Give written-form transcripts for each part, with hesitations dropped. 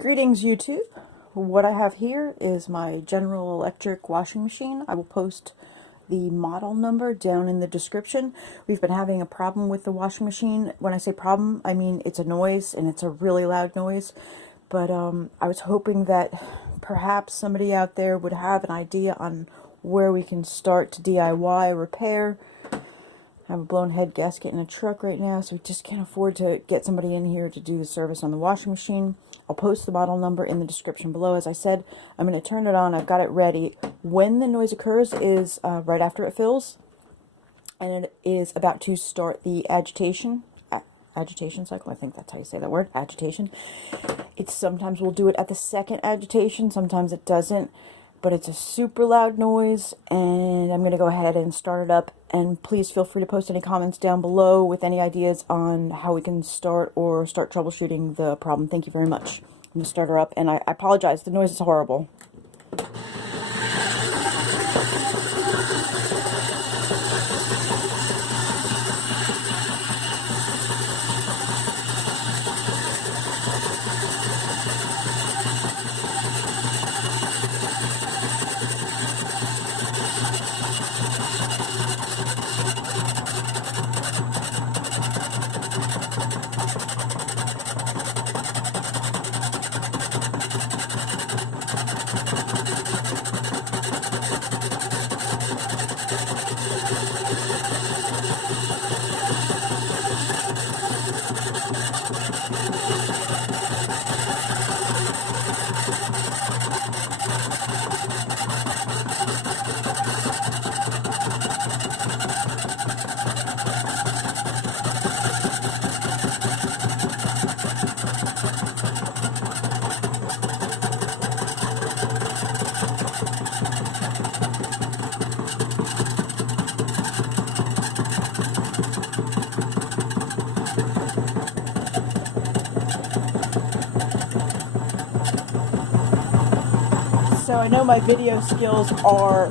Greetings YouTube. What I have here is my General Electric washing machine. I will post the model number down in the description. We've been having a problem with the washing machine. When I say problem, I mean it's a noise, and it's a really loud noise. But I was hoping that perhaps somebody out there would have an idea on where we can start to DIY repair. I have a blown head gasket in a truck right now, so we just can't afford to get somebody in here to do the service on the washing machine. I'll post the model number in the description below. As I said, I'm going to turn it on. I've got it ready. When the noise occurs is right after it fills, and it is about to start the agitation cycle. I think that's how you say that word, agitation. It's sometimes we'll do it at the second agitation, sometimes it doesn't. But it's a super loud noise, and I'm going to go ahead and start it up. And please feel free to post any comments down below with any ideas on how we can start troubleshooting the problem. Thank you very much. I'm going to start her up, and I apologize. The noise is horrible. So I know my video skills are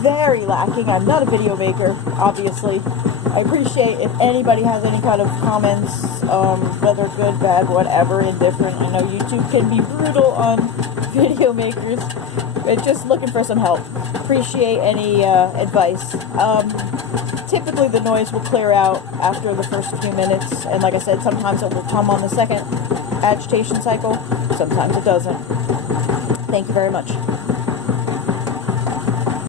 very lacking. I'm not a video maker, obviously. I appreciate if anybody has any kind of comments, whether good, bad, whatever, indifferent. I know YouTube can be brutal on video makers, but just looking for some help. Appreciate any advice. Typically the noise will clear out after the first few minutes, and like I said, sometimes it will come on the second agitation cycle, sometimes it doesn't. Thank you very much.